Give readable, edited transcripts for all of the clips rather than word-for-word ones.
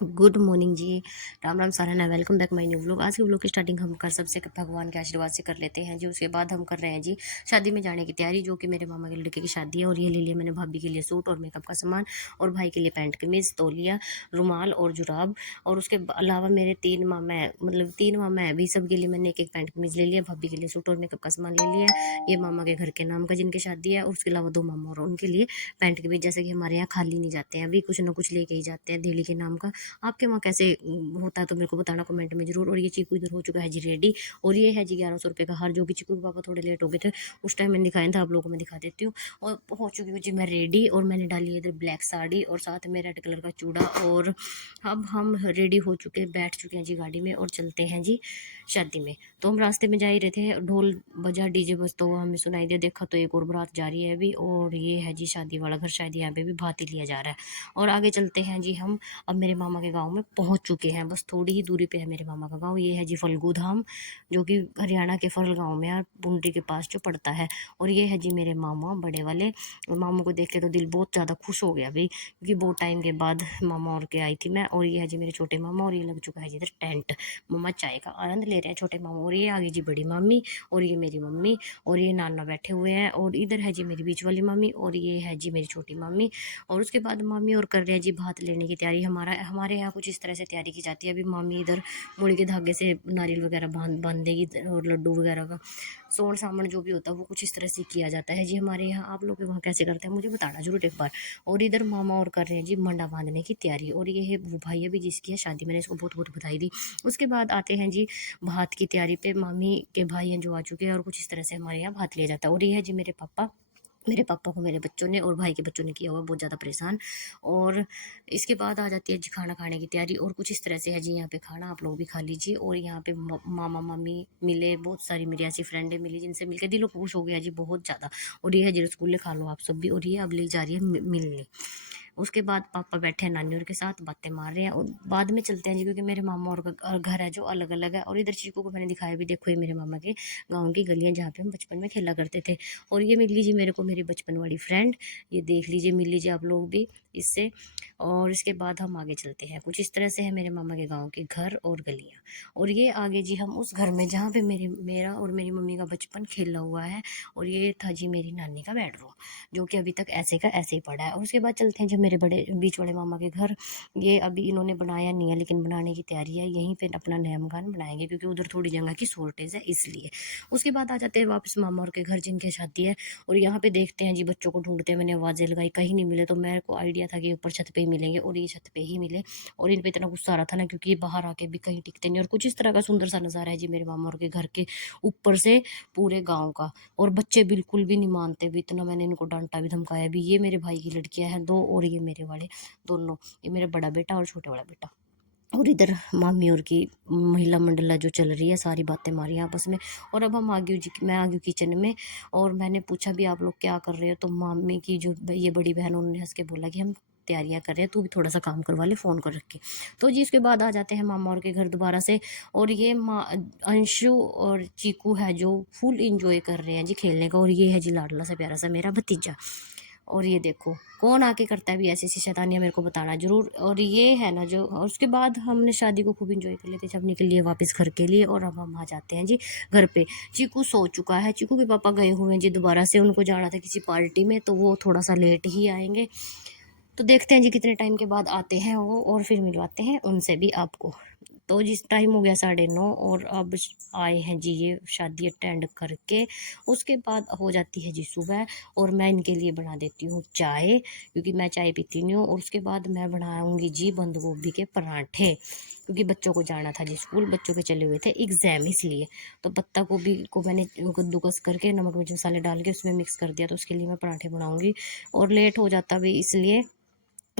Good morning ji. Ram Ram साराना, welcome back my new vlog. आज के व्लॉग की स्टार्टिंग हम कर सबसे भगवान के आशीर्वाद से कर लेते हैं जी। उसके बाद हम कर रहे हैं जी शादी में जाने की तैयारी, जो कि मेरे मामा के लड़के की शादी है। और ये ले लिया मैंने भाभी के लिए सूट और मेकअप का सामान, और भाई के लिए पैंट कमीज, तौलिया, रुमाल और जुराब। और उसके अलावा मेरे तीन मामा है, मतलब तीन मामा है भी, सब के लिए मैंने एक एक पैंट कमीज ले लिया। भाभी के लिए सूट और मेकअप का सामान ले लिया। ये मामा के घर के नाम का जिनकी शादी है, और उसके अलावा दो मामा और उनके लिए पैंट कमीज। जैसे कि हमारे यहाँ खाली नहीं जाते हैं, अभी कुछ ना कुछ लेके ही जाते हैं दिल्ली के नाम का। आपके वहाँ कैसे होता है तो मेरे को बताना कमेंट में जरूर। और ये चीकू इधर हो चुका है जी रेडी, और ये है जी 1100 रुपये का हार, जो कि चीकू के पापा थोड़े लेट हो गए थे, उस टाइम मैंने दिखाया था, आप लोगों को मैं दिखा देती हूँ। और हो चुकी हूँ जी मैं रेडी, और मैंने डाली है इधर ब्लैक साड़ी, और साथ में रेड कलर का चूड़ा। और अब हम रेडी हो चुके, बैठ चुके हैं जी गाड़ी में, और चलते हैं जी शादी में। तो हम रास्ते में जा ही रहे थे, ढोल बजा, डीजे बज, तो हमें सुनाई दिया, देखा तो एक और बारात जा रही है अभी। और ये है जी शादी वाला घर, शायद यहाँ पे भी भाती लिया जा रहा है। और आगे चलते हैं जी हम। अब मेरे मामा के गांव में पहुंच चुके हैं, बस थोड़ी ही दूरी पे है मेरे मामा का गांव। ये है जी फल्गू धाम, जो कि हरियाणा के फरल गांव में है, पुंडी के पास जो पड़ता है। और ये है जी मेरे मामा बड़े वाले। मामू को देख के तो दिल बहुत ज़्यादा खुश हो गया भाई, क्योंकि बहुत टाइम के बाद मामा और के आई थी मैं। और ये है जी मेरे छोटे मामा, और ये लग चुका है जी इधर टेंट। मामा चाय का आनंद ले रहे हैं छोटे मामा। और ये आगे जी बड़ी मामी, और ये मेरी मम्मी, और ये नाना बैठे हुए हैं। और इधर है जी मेरी बीच वाली मामी, और ये है जी मेरी छोटी मामी। और उसके बाद मामी और कर रहे हैं जी भात लेने की तैयारी। हमारे यहाँ कुछ इस तरह से तैयारी की जाती है। अभी मामी इधर मुड़ी के धागे से नारियल वगैरह बांध देगी, और लड्डू वगैरह का सोन सामन जो भी होता है वो कुछ इस तरह से किया जाता है जी हमारे यहाँ। आप लोग के वहाँ कैसे करते हैं मुझे बताना जरूर एक बार। और इधर मामा और कर रहे हैं जी मंडा बांधने की तैयारी। और ये है वो भाई अभी जिसकी है शादी, मैंने इसको बहुत बहुत बधाई दी। उसके बाद आते हैं जी भात की तैयारी पे। मामी के भाई हैं जो आ चुके हैं, और कुछ इस तरह से हमारे यहाँ भात लिया जाता है। और ये है जी मेरे पापा को मेरे बच्चों ने और भाई के बच्चों ने किया हुआ बहुत ज़्यादा परेशान। और इसके बाद आ जाती है जी खाना खाने की तैयारी। और कुछ इस तरह से है जी यहाँ पे खाना, आप लोग भी खा लीजिए। और यहाँ पे मामा मामी मिले, बहुत सारी मेरी ऐसी फ्रेंडें मिली जिनसे मिलकर दिलों खुश हो गया जी बहुत ज़्यादा। और ये है जी रसगुल्ले खा लो आप सब भी। और ये अब ले जा रही है मिलने। उसके बाद पापा बैठे हैं नानी और के साथ बातें मार रहे हैं, और बाद में चलते हैं जी, क्योंकि मेरे मामा और घर है जो अलग अलग है। और इधर चीकू को मैंने दिखाया भी, देखो ये मेरे मामा के गाँव की गलियाँ जहाँ पे हम बचपन में खेला करते थे। और ये मिल लीजिए मेरे को मेरी बचपन वाली फ्रेंड, ये देख लीजिए, मिल लीजिए आप लोग भी इससे। और इसके बाद हम आगे चलते हैं, कुछ इस तरह से है मेरे मामा के गाँव के घर और गलियाँ। और ये आगे जी हम उस घर में जहाँ पे मेरा और मेरी मम्मी का बचपन खेला हुआ है। और ये था जी मेरी नानी का बेडरूम, जो कि अभी तक ऐसे का ऐसे ही पड़ा है। और उसके बाद चलते हैं जो मेरे बड़े बीच वाले मामा के घर। ये अभी इन्होंने बनाया नहीं है, लेकिन बनाने की तैयारी है, यहीं पे अपना नया मकान बनाएंगे, क्योंकि उधर थोड़ी जगह की शॉर्टेज है इसलिए। उसके बाद आ जाते हैं वापस मामा और के घर जिनके शादी है। और यहाँ पे देखते हैं जी बच्चों को ढूंढते हैं, मैंने आवाज़ें लगाई कहीं नहीं मिले, तो मेरे को आइडिया था कि ऊपर छत पे ही मिलेंगे, और ये छत पे ही मिले। और इन पे इतना गुस्सा आ रहा था ना, क्योंकि ये बाहर आके भी कहीं टिकते नहीं। और कुछ इस तरह का सुंदर सा नज़ारा है जी मेरे मामा और के घर के ऊपर से पूरे गाँव का। और बच्चे बिल्कुल भी नहीं मानते भी, इतना मैंने इनको डांटा भी धमकाया भी। ये मेरे भाई की लड़कियां हैं दो, और ये मेरे वाले दोनों, ये मेरा बड़ा बेटा और छोटे वाला बेटा। और इधर मामी और की महिला मंडला जो चल रही है, सारी बातें मारी आपस में। और अब हम मैं आ गई किचन में। और मैंने पूछा भी आप लोग क्या कर रहे हो, तो मामी की जो ये बड़ी बहन, उन्होंने हंस के बोला कि हम तैयारियां कर रहे हैं, तू भी थोड़ा सा काम करवा ले फ़ोन कर रख के। तो जी इसके बाद आ जाते हैं मामा और के घर दोबारा से। और ये अंशु और चीकू है जो फुल इंजॉय कर रहे हैं जी खेलने का। और ये है जी लाडला सा प्यारा सा मेरा भतीजा। और ये देखो कौन आके करता है भी ऐसी ऐसी शैतानियाँ, मेरे को बताना जरूर। और ये है ना जो, और उसके बाद हमने शादी को खूब इंजॉय कर लेते, जब निकल लिए वापस घर के लिए। और अब हम आ जाते हैं जी घर पे। चीकू सो चुका है, चीकू के पापा गए हुए हैं जी दोबारा से, उनको जाना था किसी पार्टी में, तो वो थोड़ा सा लेट ही आएंगे। तो देखते हैं जी कितने टाइम के बाद आते हैं वो, और फिर मिलवाते हैं उनसे भी आपको। तो जिस टाइम हो गया 9:30, और अब आए हैं जी ये शादी अटेंड करके। उसके बाद हो जाती है जी सुबह, और मैं इनके लिए बना देती हूँ चाय, क्योंकि मैं चाय पीती नहीं हूँ। और उसके बाद मैं बनाऊँगी जी बंद गोभी के पराठे, क्योंकि बच्चों को जाना था जी स्कूल, बच्चों के चले हुए थे एग्ज़ाम इसलिए। तो पत्ता गोभी को मैंने कद्दूकस करके नमक मिर्च मसाले डाल के उसमें मिक्स कर दिया, तो उसके लिए मैं पराठे बनाऊँगी। और लेट हो जाता भी इसलिए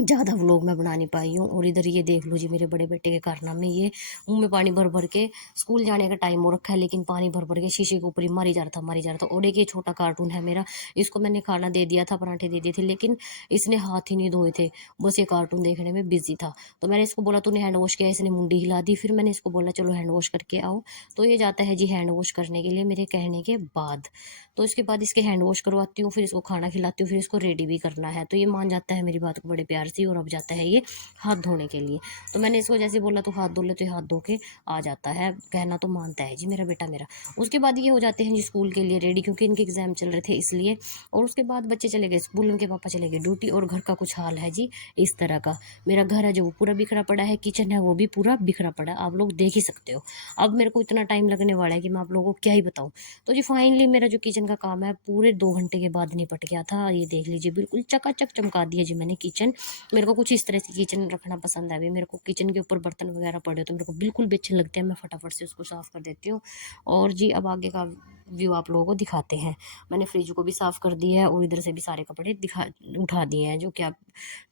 ज़्यादा व्लॉग मैं बना नहीं पाई हूँ। और इधर ये देख लो जी मेरे बड़े बेटे के कारनामे, ये मुंह में पानी भर भर के, स्कूल जाने का टाइम हो रखा है, लेकिन पानी भर भर के शीशे के ऊपर ही मारी जा रहा था मारी जा रहा था। और एक ये छोटा कार्टून है मेरा, इसको मैंने खाना दे दिया था, पराठे दे दिए थे, लेकिन इसने हाथ ही नहीं धोए थे, बस ये कार्टून देखने में बिजी था। तो मैंने इसको बोला तूने हैंड वॉश किया, इसने मुंडी हिला दी। फिर मैंने इसको बोला चलो हैंड वॉश करके आओ, तो ये जाता है जी हैंड वॉश करने के लिए मेरे कहने के बाद। तो इसके बाद इसके हैंड वॉश करवाती हूँ, फिर इसको खाना खिलाती हूँ, फिर इसको रेडी भी करना है, तो ये मान जाता है मेरी बात को बड़े प्यार से ही, और अब जाता है ये हाथ धोने के लिए। तो मैंने इसको जैसे बोला तो हाथ धो ले, तो ये हाथ धो के आ जाता है, कहना तो मानता है जी मेरा बेटा मेरा। उसके बाद ये हो जाते हैं जी स्कूल के लिए रेडी, क्योंकि इनके एग्जाम चल रहे थे इसलिए। और उसके बाद बच्चे चले गए स्कूल, उनके पापा चले गए ड्यूटी, और घर का कुछ हाल है जी इस तरह का। मेरा घर है जो वो पूरा बिखरा पड़ा है, किचन है वो भी पूरा बिखरा पड़ा है, आप लोग देख ही सकते हो। अब मेरे को इतना टाइम लगने वाला है कि मैं आप लोगों को क्या ही बताऊं। तो जी फाइनली मेरा जो किचन का काम है पूरे 2 घंटे के बाद निपट गया था। ये देख लीजिए बिल्कुल चकाचक चमका दिया जी मैंने किचन। मेरे को कुछ इस तरह से किचन रखना पसंद है। अभी मेरे को किचन के ऊपर बर्तन वगैरह पड़े हो तो मेरे को बिल्कुल भी अच्छे लगते हैं, मैं फटाफट से उसको साफ़ कर देती हूँ। और जी अब आगे का व्यू आप लोगों को दिखाते हैं। मैंने फ्रिज को भी साफ़ कर दिया है, और इधर से भी सारे कपड़े उठा दिए हैं, जो कि आप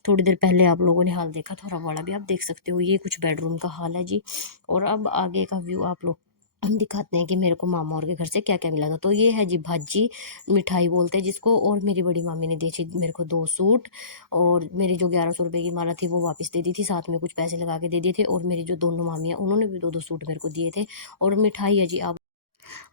थोड़ी देर पहले आप लोगों ने हाल देखा, थोड़ा बड़ा भी आप देख सकते हो। ये कुछ बेडरूम का हाल है जी। और अब आगे का व्यू आप लोग हम दिखाते हैं कि मेरे को मामा और के घर से क्या क्या मिला था। तो ये है जी भाजी, मिठाई बोलते हैं जिसको। और मेरी बड़ी मामी ने दी थी मेरे को 2 सूट, और मेरी जो 1100 रुपये की माला थी वो वापस दे दी थी, साथ में कुछ पैसे लगा के दे दिए थे। और मेरी जो दोनों मामी हैं उन्होंने भी 2-2 सूट मेरे को दिए थे। और मिठाई है जी,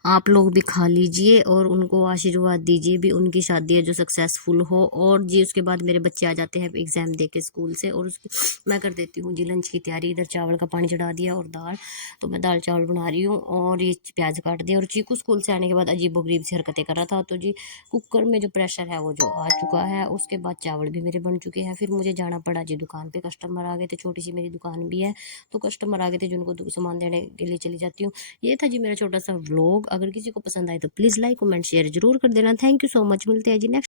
आप लोग भी खा लीजिए और उनको आशीर्वाद दीजिए भी, उनकी शादी है जो सक्सेसफुल हो। और जी उसके बाद मेरे बच्चे आ जाते हैं एग्ज़ाम दे के स्कूल से, और उसके मैं कर देती हूँ जी लंच की तैयारी। इधर चावल का पानी चढ़ा दिया और दाल, तो मैं दाल चावल बना रही हूँ। और ये प्याज काट दिया। और चीकू स्कूल से आने के बाद अजीबोगरीब सी हरकतें कर रहा था, तो जी कुकर में जो प्रेशर है वो जो आ चुका है। उसके बाद चावल भी मेरे बन चुके हैं। फिर मुझे जाना पड़ा जी दुकान पे, कस्टमर आ गए थे, छोटी सी मेरी दुकान भी है, तो कस्टमर आ गए थे जिनको सामान देने के लिए चली जाती हूँ। ये था जी मेरा छोटा सा व्लॉग। अगर किसी को पसंद आए तो प्लीज़ लाइक कमेंट शेयर जरूर कर देना। Thank you so much. मिलते हैं जी नेक्स्ट